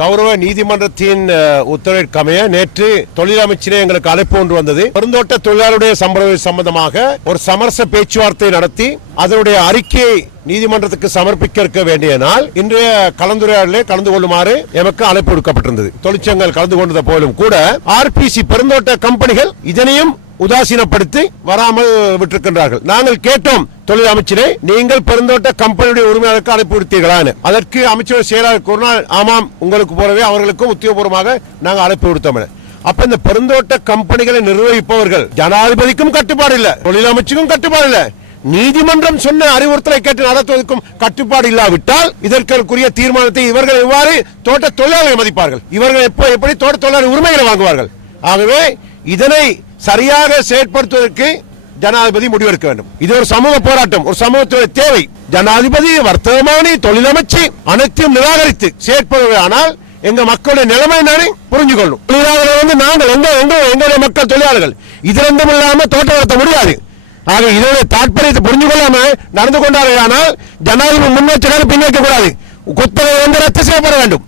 கௌரவ நீதிமன்றத்தின் உத்தரவிற்கமைய நேற்று தொழிலமைச்சரே எங்களுக்கு அழைப்பு ஒன்று வந்தது. பெருந்தோட்ட தொழிலாளருடைய சம்பளம் சம்பந்தமாக ஒரு சமரச பேச்சுவார்த்தை நடத்தி அதனுடைய அறிக்கையை நீதிமன்றத்துக்கு சமர்ப்பிக்க இருக்க வேண்டிய நாள் இன்றைய கலந்துரையாடலே கலந்து கொள்ளுமாறு எமக்கு அழைப்பு விடுக்கப்பட்டிருந்தது. தொழிற்சங்கங்கள் கலந்து கொண்டத போலும் கூட ஆர்பிசி பெருந்தோட்ட கம்பெனிகள் இதனையும் உதாசீனப்படுத்தி வராமல் விட்டிருக்கின்றார்கள். நாங்கள் கேட்டோம் தொழில் அமைச்சரே நீங்கள் பெருந்தோட்ட கம்பெனியுடைய உரிமையாளருக்கு அழைப்பு விடுத்தீர்களான்னு அதற்கு அமைச்சர் செயலாளர் கூறினால் ஆமாம் உங்களுக்கு போலவே அவர்களுக்கும் உத்தியோகபூர்வமாக நாங்கள் அழைப்பு விடுத்தோம் அப்ப இந்த பெருந்தோட்ட கம்பெனிகளை நிர்வகிப்பவர்கள் ஜனாதிபதிக்கும் கட்டுப்பாடு இல்ல தொழில் அமைச்சுக்கும் கட்டுப்பாடு இல்ல. நீதிமன்றம் சொன்ன அறிவுறுத்தலை கேட்டு நடத்துவதற்கும் கட்டுப்பாடு இல்லாவிட்டால் இதற்குரிய தீர்மானத்தை இவர்கள் எவ்வாறு தோட்ட தொழிலாளர்கள் மதிப்பார்கள்? இவர்கள் எப்போ எப்படி தோட்ட தொழிலாளர் உரிமைகளை வாங்குவார்கள்? ஆகவே இதனை சரியாக செயற்படுத்துவதற்கு ஜனாதிபதி முடிவெடுக்க வேண்டும். இது ஒரு சமூக போராட்டம் ஒரு சமூகத்துடைய தேவை. ஜனாதிபதி வர்த்தகமானி தொழிலமைச்சு அனைத்தையும் நிராகரித்து செயற்படுவதானால் எங்க மக்களுடைய நிலைமை நானே புரிஞ்சு கொள்ளும். தொழிலாளர்கள் வந்து நாங்கள் எங்க எங்க எங்களுடைய மக்கள் தொழிலாளர்கள். இது ரெண்டும் இல்லாம தோட்ட வளர்த்த முடியாது. ஆக இதோட தாற்பயத்தை புரிஞ்சு கொள்ளாம நடந்து கொண்டார்கள் ஆனால் ஜனாதிபதி முன் வச்ச கூடாது. குத்தகை வந்து ரத்து செய்யப்பட வேண்டும்.